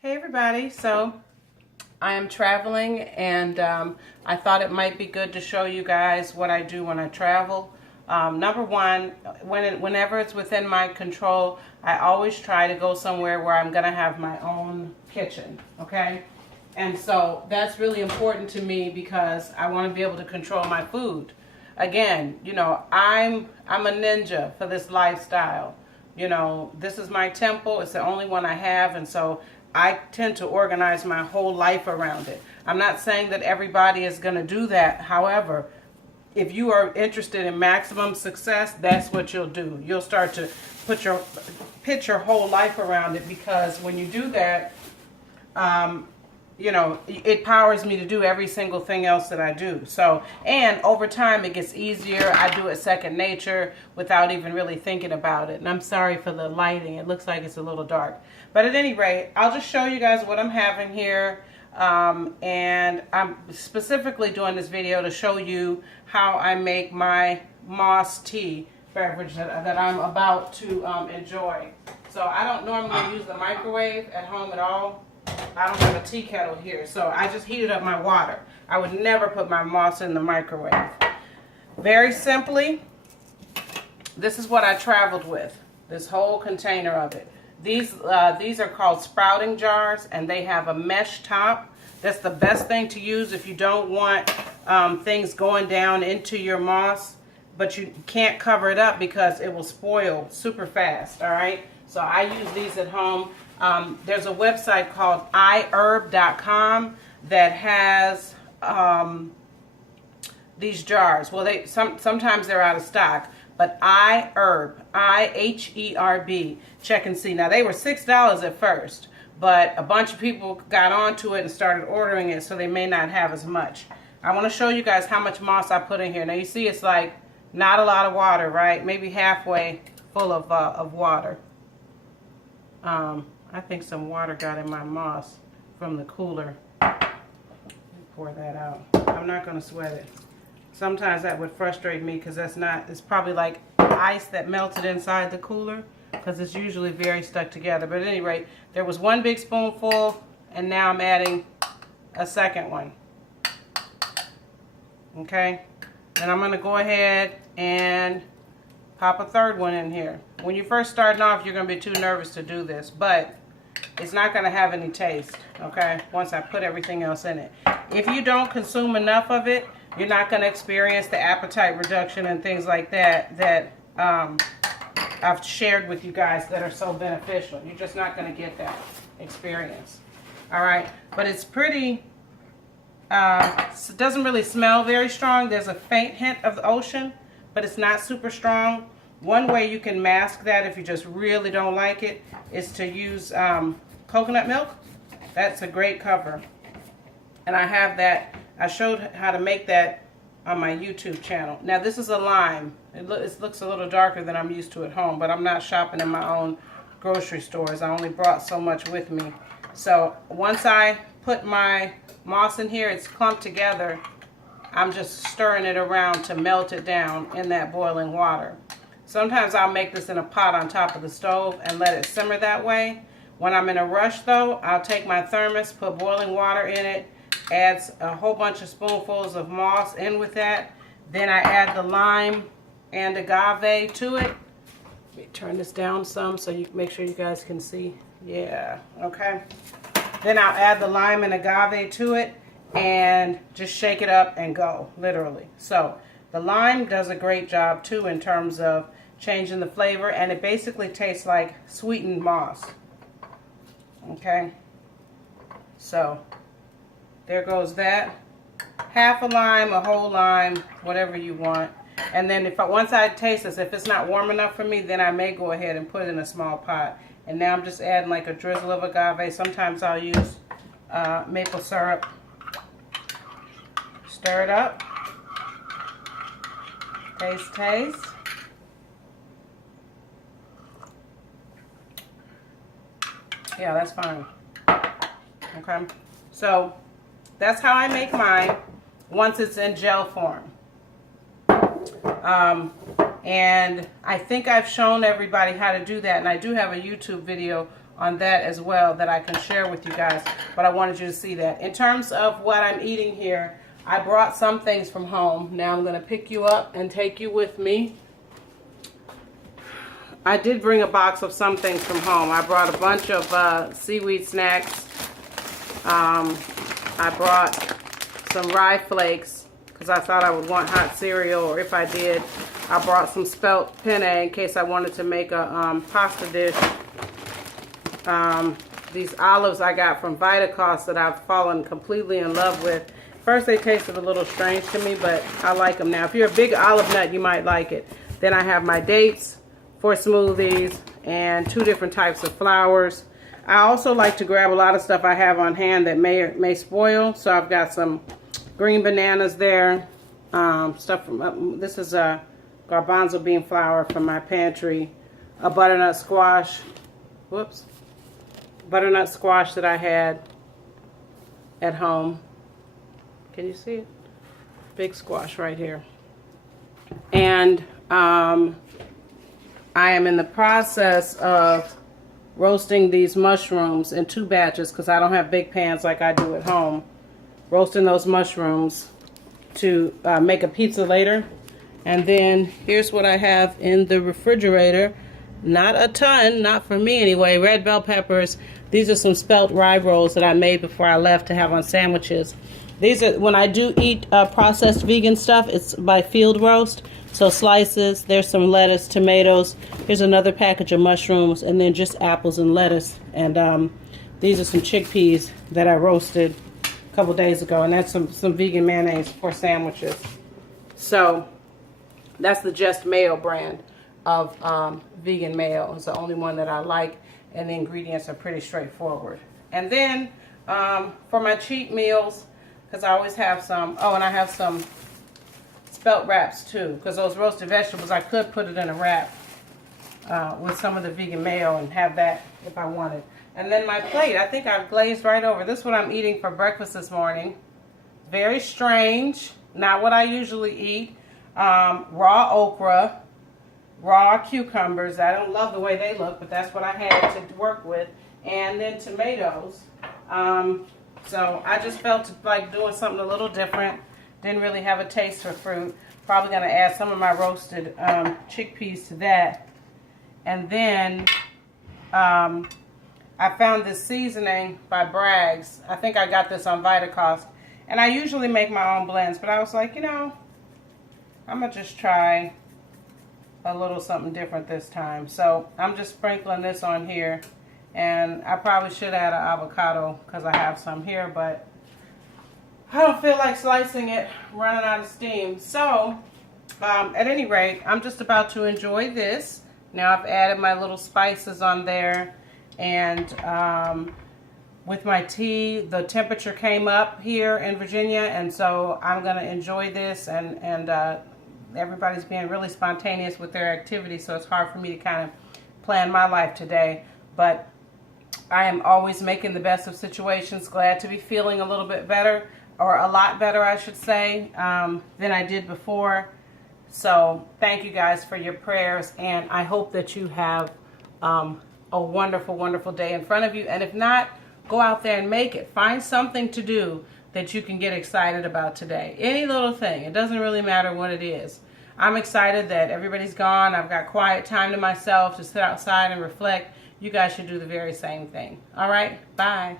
Hey everybody, so I am traveling and I thought it might be good to show you guys what I do when I travel. Number one, whenever it's within my control, I always try to go somewhere where I'm going to have my own kitchen, okay? And so that's really important to me because I want to be able to control my food. Again, you know, I'm a ninja for this lifestyle. You know, this is my temple. It's the only one I have, and so I tend to organize my whole life around it. I'm not saying that everybody is going to do that. However, if you are interested in maximum success, that's what you'll do. You'll start to pitch your whole life around it, because when you do that, you know, it powers me to do every single thing else that I do. So, and over time it gets easier. I do it second nature without even really thinking about it. And I'm sorry for the lighting. It looks like it's a little dark. But at any rate, I'll just show you guys what I'm having here. And I'm specifically doing this video to show you how I make my Moss tea beverage that I'm about to enjoy. So I don't normally use the microwave at home at all. I don't have a tea kettle here, so I just heated up my water. I would never put my Moss in the microwave. Very simply, this is what I traveled with, this whole container of it. These are called sprouting jars, and they have a mesh top. That's the best thing to use if you don't want things going down into your Moss, but you can't cover it up because it will spoil super fast, all right? So I use these at home. There's a website called iherb.com that has these jars. Well, sometimes they're out of stock, but iHerb, I-H-E-R-B. Check and see. Now, they were $6 at first, but a bunch of people got onto it and started ordering it, so they may not have as much. I want to show you guys how much Moss I put in here. Now, you see it's like not a lot of water, right? Maybe halfway full of water. I think some water got in my Moss from the cooler. Pour that out. I'm not going to sweat it. Sometimes that would frustrate me because it's probably like ice that melted inside the cooler, because it's usually very stuck together. But at any rate, there was one big spoonful, and now I'm adding a second one. Okay? And I'm going to go ahead and pop a third one in here. When you're first starting off, you're going to be too nervous to do this, but it's not going to have any taste, okay, once I put everything else in it. If you don't consume enough of it, you're not going to experience the appetite reduction and things like that I've shared with you guys that are so beneficial. You're just not going to get that experience, all right? But it's pretty, it doesn't really smell very strong. There's a faint hint of the ocean, but it's not super strong. One way you can mask that if you just really don't like it is to use coconut milk. That's a great cover. And I have that. I showed how to make that on my YouTube channel. Now this is a lime. It looks a little darker than I'm used to at home, but I'm not shopping in my own grocery stores. I only brought so much with me. So once I put my Moss in here, it's clumped together. I'm just stirring it around to melt it down in that boiling water. Sometimes I'll make this in a pot on top of the stove and let it simmer that way. When I'm in a rush though, I'll take my thermos, put boiling water in it, add a whole bunch of spoonfuls of Moss in with that. Then I add the lime and agave to it. Let me turn this down some so you make sure you guys can see. Yeah, okay. Then I'll add the lime and agave to it and just shake it up and go, literally. So the lime does a great job too in terms of changing the flavor, and it basically tastes like sweetened Moss. Okay, so there goes that. Half a lime, a whole lime, whatever you want. And then once I taste this, if it's not warm enough for me, then I may go ahead and put it in a small pot. And now I'm just adding like a drizzle of agave. Sometimes I'll use maple syrup. Stir it up. Taste. Yeah, that's fine. Okay, so that's how I make mine once it's in gel form. And I think I've shown everybody how to do that, and I do have a YouTube video on that as well that I can share with you guys, but I wanted you to see that. In terms of what I'm eating here, I brought some things from home. Now I'm going to pick you up and take you with me. I did bring a box of some things from home. I brought a bunch of seaweed snacks. I brought some rye flakes because I thought I would want hot cereal, or if I did, I brought some spelt penne in case I wanted to make a pasta dish. These olives I got from Vitacost that I've fallen completely in love with. First they tasted a little strange to me, but I like them now. If you're a big olive nut, you might like it. Then I have my dates for smoothies and 2 different types of flours. I also like to grab a lot of stuff I have on hand that may spoil. So I've got some green bananas there. Stuff from this is a garbanzo bean flour from my pantry. A butternut squash. Whoops. Butternut squash that I had at home. Can you see it? Big squash right here. And I am in the process of roasting these mushrooms in 2 batches because I don't have big pans like I do at home. Roasting those mushrooms to make a pizza later. And then here's what I have in the refrigerator. Not a ton, not for me anyway. Red bell peppers. These are some spelt rye rolls that I made before I left to have on sandwiches. These are, when I do eat processed vegan stuff, it's by Field Roast. So slices, there's some lettuce, tomatoes. Here's another package of mushrooms, and then just apples and lettuce. And these are some chickpeas that I roasted a couple days ago, and that's some vegan mayonnaise for sandwiches. So that's the Just Mayo brand of vegan mayo. It's the only one that I like, and the ingredients are pretty straightforward. And then for my cheat meals, because I always have some, oh, and I have some spelt wraps too, because those roasted vegetables, I could put it in a wrap with some of the vegan mayo and have that if I wanted. And then my plate, I think I've glazed right over. This is what I'm eating for breakfast this morning. Very strange, not what I usually eat. Raw okra, raw cucumbers. I don't love the way they look, but that's what I had to work with. And then tomatoes. So I just felt like doing something a little different. Didn't really have a taste for fruit. Probably going to add some of my roasted chickpeas to that. And then I found this seasoning by Bragg's. I think I got this on Vitacost. And I usually make my own blends, but I was like, you know, I'm going to just try a little something different this time. So I'm just sprinkling this on here. And I probably should add an avocado because I have some here, but I don't feel like slicing it, running out of steam. So at any rate, I'm just about to enjoy this. Now I've added my little spices on there, and with my tea, the temperature came up here in Virginia, and so I'm going to enjoy this, and everybody's being really spontaneous with their activities, so it's hard for me to kind of plan my life today. But I am always making the best of situations. Glad to be feeling a little bit better, or a lot better, I should say, than I did before. So thank you guys for your prayers, and I hope that you have a wonderful, wonderful day in front of you. And if not, go out there and make it. Find something to do that you can get excited about today. Any little thing. It doesn't really matter what it is. I'm excited that everybody's gone. I've got quiet time to myself to sit outside and reflect. You guys should do the very same thing. All right? Bye.